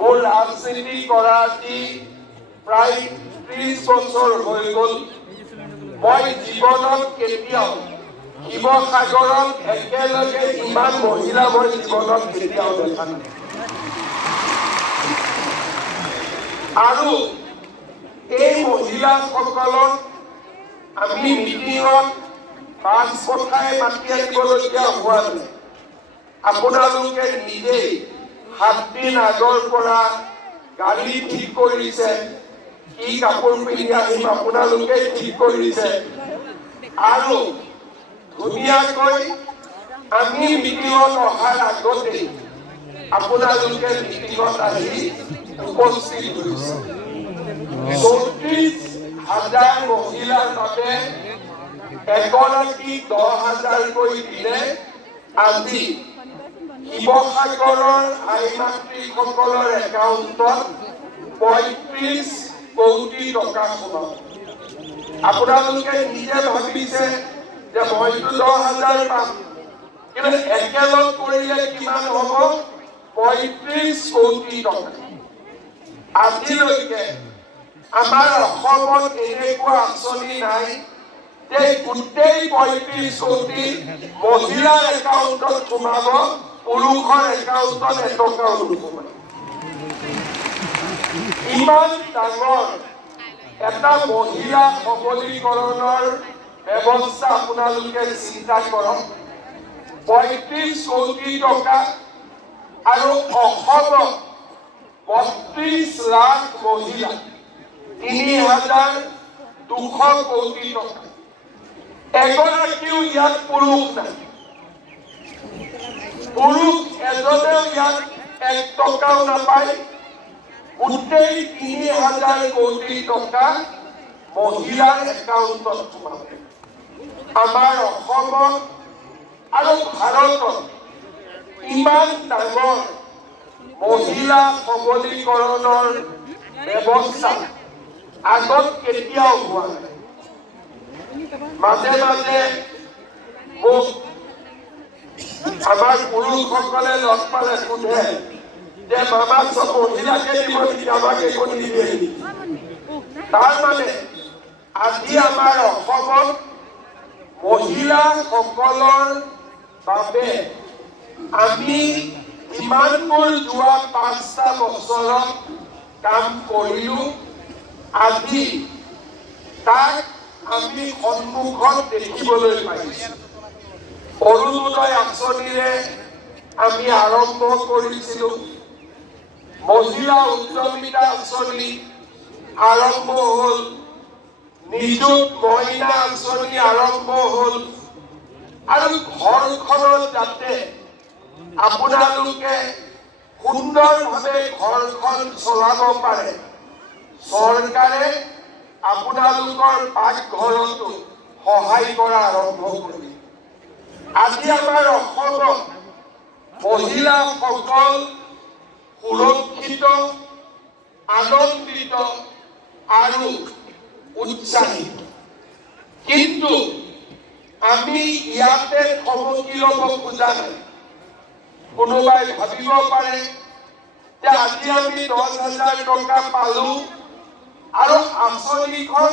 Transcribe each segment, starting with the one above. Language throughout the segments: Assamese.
মোৰ ৰাজনীতি কৰা আজি প্ৰায় 30 বছৰ হৈ গ'ল। মই জীৱনত কেতিয়াও শিৱসাগৰত একেলগে ইমান মহিলা মই জীৱনত কেতিয়াও দেখা নাই। আৰু এই মহিলাসকলক আমি মিটিঙত বাছ পঠাই মাতি আনিবলগীয়া হোৱা নাই। আপোনালোকে নিজেই 7 দিন আগৰ পৰা গাড়ী ঠিক কৰিছে, কি কাপোৰ পিন্ধি আহিম আপোনালোকে ঠিক কৰিছে, আৰু ধুনীয়াকৈ আমি মিটিঙত অহাৰ আগতেই আপোনালোকে মিটিঙত আহি উপস্থিত হৈছে। 34,000 মহিলাৰ বাবে এগৰাকী 10,000কৈ দিলে আজি শিৱসাগৰৰ আইমাতৃসকলৰ একাউণ্টত 35 কোটি টকা সোমাব। আপোনালোকে নিজে ভাবিছে যে মইতো 10,000 পাম, কিন্তু একেলগ কৰিলে কিমান হ'ব? 35 কোটি টকা। আজিলৈকে আমাৰ অসমত এনেকুৱা আঁচনি নাই যে গোটেই 35 কোটি মহিলাৰ একাউণ্টত সোমাব, পুৰুষৰ একাউণ্টত এটকাও নোসোমায়। ইমান ডাঙৰ এটা মহিলা সবলীকৰণৰ ব্যৱস্থা আপোনালোকে চিন্তা কৰক। 35 কোটি টকা আৰু অসমত 32 লাখ মহিলা, 3,200 কোটি টকা। এগৰাকীও ইয়াত পুৰুষ নাই, পুৰুষ এজনেও ইয়াত 1 টকাও নাপায়। গোটেই 3,000 কোটি টকা মহিলাৰ একাউণ্টত সোমাব। আমাৰ অসমত আৰু ভাৰতত ইমান ডাঙৰ মহিলা সবলীকৰণৰ ব্যৱস্থা আগত কেতিয়াও হোৱা নাই। মাজে মাজে মোক আমাৰ পুৰুষসকলে লগ পালে সোধে যে মামা চব মহিলাকে দিব নেকি, আমাকে একো নিদিয়ে নেকি? তাৰমানে আজি আমাৰ অসমত মহিলাসকলৰ বাবে আমি যিমানবোৰ যোৱা 5টা বছৰত কাম কৰিলো, আজি তাক আমি সন্মুখত দেখিবলৈ পাইছো। অৰুণোদয় আঁচনিৰে আমি আৰম্ভ কৰিছিলো, মহিলা উদ্যমিতা আঁচনি আৰম্ভ হ'ল, নিযুত মহিলা আঁচনি আৰম্ভ হ'ল, আৰু ঘৰখনত যাতে আপোনালোকে সুন্দৰভাৱে ঘৰখন চলাব পাৰে, চৰকাৰে আপোনালোকৰ পাকঘৰতো সহায় কৰা আৰম্ভ কৰিলে। আজি আমাৰ অসমত মহিলাসকল সুৰক্ষিত, আনন্দিত আৰু উৎসাহিত। কিন্তু আমি ইয়াতে থমকি ল'ব খোজা নাই। কোনোবাই ভাবিব পাৰে যে আজি আমি 10,000 টকা পালো আৰু আঁচনিখন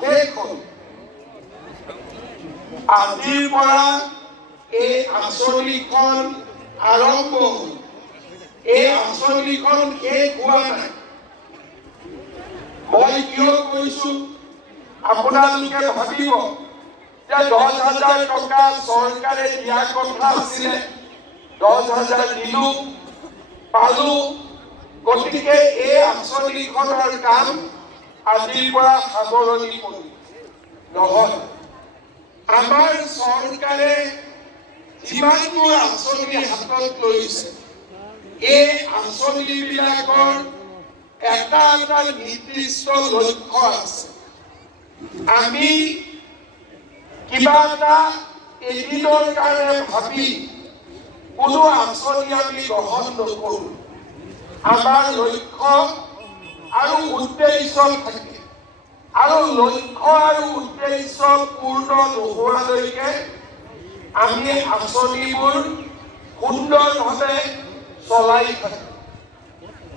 শেষ হ'ল। আজিৰ পৰা এই আঁচনিখন আৰম্ভ হ'ল। এই আঁচনিখন শেষ হোৱা নাই। মই কিয় কৈছো, আপোনালোকে ভাবিব যে 10,000 টকা চৰকাৰে দিয়া কথা আছিলে, 10,000 দিলো, পালো, গতিকে এই আঁচনিখনৰ কাম আজিৰ পৰা সামৰণি পৰিল। নহয়, আমাৰ চৰকাৰে যিমানবোৰ আঁচনি হাতত লৈছে, এই আঁচনিবিলাকৰ এটা এটা নিৰ্দিষ্ট লক্ষ্য আছে। আমি কিবা এটা এদিনৰ কাৰণে ভাবি কোনো আঁচনি আমি গ্ৰহণ নকৰোঁ। আমাৰ লক্ষ্য আৰু উদ্দেশ্য থাকে, আৰু লক্ষ্য আৰু উদ্দেশ্য পূৰ্ণ নোহোৱালৈকে আমি আঁচনিবোৰ সুন্দৰভাৱে চলাই থাকোঁ।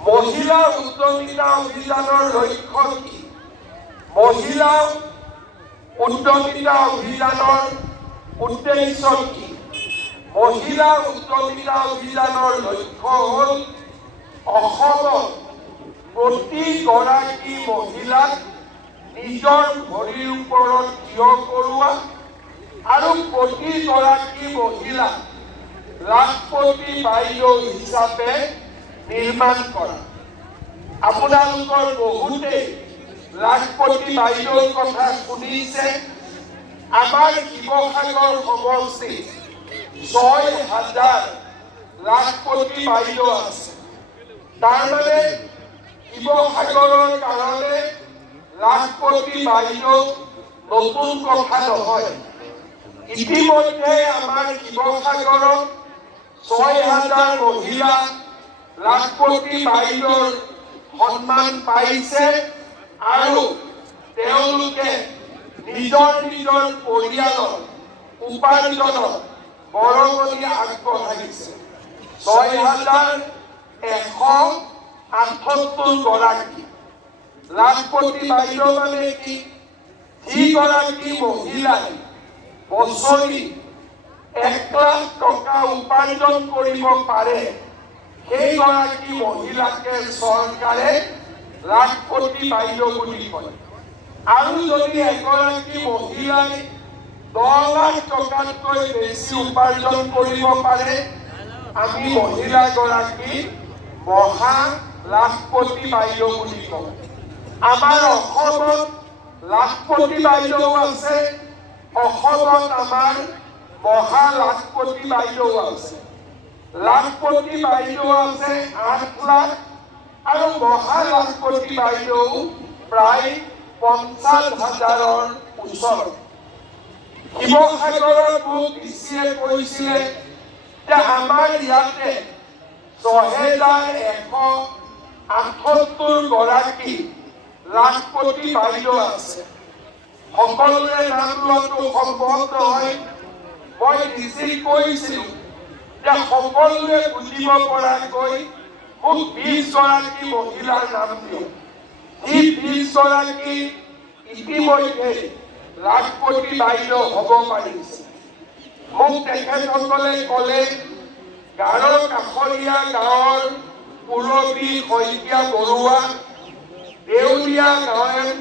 মহিলা উদ্যমিতা অভিযানৰ লক্ষ্য কি? মহিলা উদ্যমিতা অভিযানৰ উদ্দেশ্য কি? মহিলা উদ্যমিতা অভিযানৰ লক্ষ্য হ'ল অসমত প্ৰতিগৰাকী মহিলাক নিজৰ ভৰিৰ ওপৰত থিয় কৰোৱা আৰু প্ৰতিগৰাকী মহিলাক লাখপতি বাইদেউ হিচাপে নিৰ্মাণ কৰা। আপোনালোকৰ বহুতে লাখপতি বাইদেউৰ কথা শুনিছে। আমাৰ শিৱসাগৰ সমষ্টি ৬,০০০ লাখপতি বাইদেউ আছে। তাৰমানে শিৱসাগৰৰ কাৰণে লাখপতি বাইদেউ নতুন কথা নহয়। ইতিমধ্যে আমাৰ শিৱসাগৰত ৬,০০০ মহিলা লাখপতি বাইদেউৰ সন্মান পাইছে আৰু তেওঁলোকে নিজৰ নিজৰ পৰিয়ালৰ উপাৰ্জনত বৰঙণি আগবঢ়াইছে। ৬,১৭৮ গৰাকী লাখপতি বাইদেউ মানে কি? যিগৰাকী মহিলাই বছৰি ১,০০,০০০ টকা উপাৰ্জন কৰিব পাৰে সেইগৰাকী মহিলাকে চৰকাৰে লাখপতি বাইদেউ বুলি কয়। আৰু যদি এগৰাকী মহিলাই ১০,০০,০০০ টকাতকৈ বেছি উপাৰ্জন কৰিব পাৰে আমি মহিলাগৰাকী মহা লাখপতি বাইদেউ বুলি কওঁ। আমাৰ অসমত লাখপতি বাইদেউ আছে, অসমত আমাৰ মহা লাখপতি বাইদেউ আছে। লাখপতি বাইদেউ আছে ৮ লাখ আৰু মহা লাখপতি বাইদেউ প্ৰায় ৫০,০০০ৰ ওচৰত। শিৱসাগৰৰ মোক ডিচিয়ে কৈছিলে যে আমাৰ ইয়াতে ৬,১৭৮ গৰাকী লাখপতি বাইদেউ আছে। সকলোৰে নাম লোৱাটো সম্ভৱ নহয়। মই ডিচিক কৈছিলোঁ যে সকলোৱে বুজিব পৰাকৈ মোক ২০ গৰাকী মহিলাৰ নাম দিয়ক। যি ২০ গৰাকী ইতিমধ্যে লাখপতি বাইদেউ হ'ব পাৰিছে। মোক তেখেতসকলে ক'লে গাৰো কাষৰীয়া গাঁৱৰ পুৰবী শইকীয়া বৰুৱা, দেউলীয়া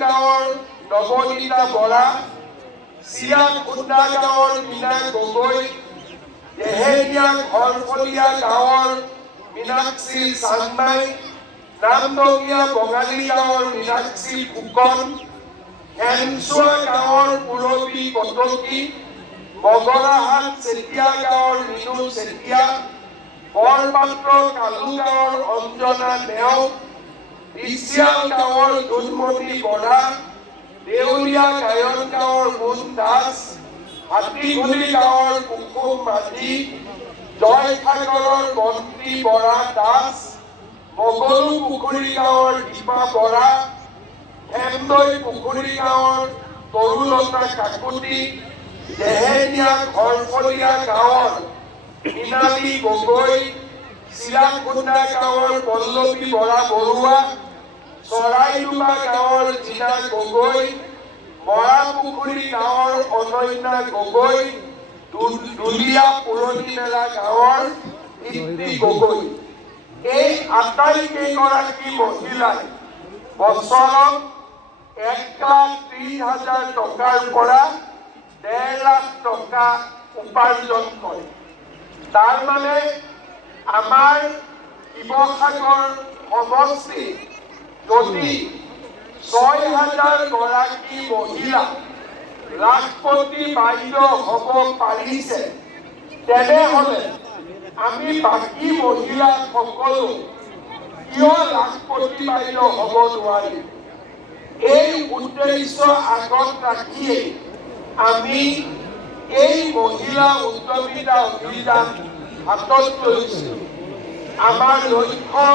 গাঁৱৰ নৱনীতা বৰা, চিৰাখুন্দা গাঁৱৰ মীনা গগৈ, দেহেৰীয়া ঘৰফলীয়া গাঁৱৰ মীনাক্ষী চাংমাই, নামদঙীয়া বঙালী গাঁৱৰ মীনাক্ষী ফুকন, হেমচুৱা গাঁৱৰ পুৰবী কটকী, বগৰাহাট চেতিয়া গাঁৱৰ মিনু চেতিয়া, বৰপাত্ৰ কালু গাঁৱৰ অঞ্জনা নেওগ, বিচিয়াল গাঁৱৰ জোনমণি বৰা, দেউলীয়া গায়ন গাঁৱৰ মুন দাস, হাতীঘুলি গাঁৱৰ কুকুম মাঝি, জয়সাগৰৰ মন্ত্ৰী বৰা দাস, মগলু পুখুৰী গাঁৱৰ দীপা বৰা, হেমদৈ পুখুৰী গাঁৱৰ তৰুলতা কাকতি, দেহেৰীয়া ঘৰফলীয়া গাঁৱৰ মীনালী গগৈ, চিৰাখুন্দা গাঁৱৰ পল্লৱী বৰা বৰুৱা, চৰাইডোবা গাঁৱৰ জীনা গগৈ, মৰাপুখুৰী গাঁৱৰ অনন্যা গগৈ, দুলীয়া পুৰণি মেলা গাঁৱৰ ইপ্তি গগৈ। এই আটাইকেইগৰাকী মহিলাই বছৰত ১,৩০,০০০ টকাৰ পৰা ১.৫ লাখ টকা উপাৰ্জন কৰে। তাৰমানে আমাৰ শিৱসাগৰ সমষ্টি যদি ৬,০০০ গৰাকী মহিলা লাখপতি বাইদেউ হ'ব পাৰিছে তেনেহ'লে আমি বাকী মহিলাসকলো কিয় লাখপতি বাইদেউ হ'ব নোৱাৰিম? এই উদ্দেশ্য আগত ৰাখিয়েই আমি এই মহিলা উদ্যমিতা অভিযান হাতত লৈছোঁ। আমাৰ লক্ষ্য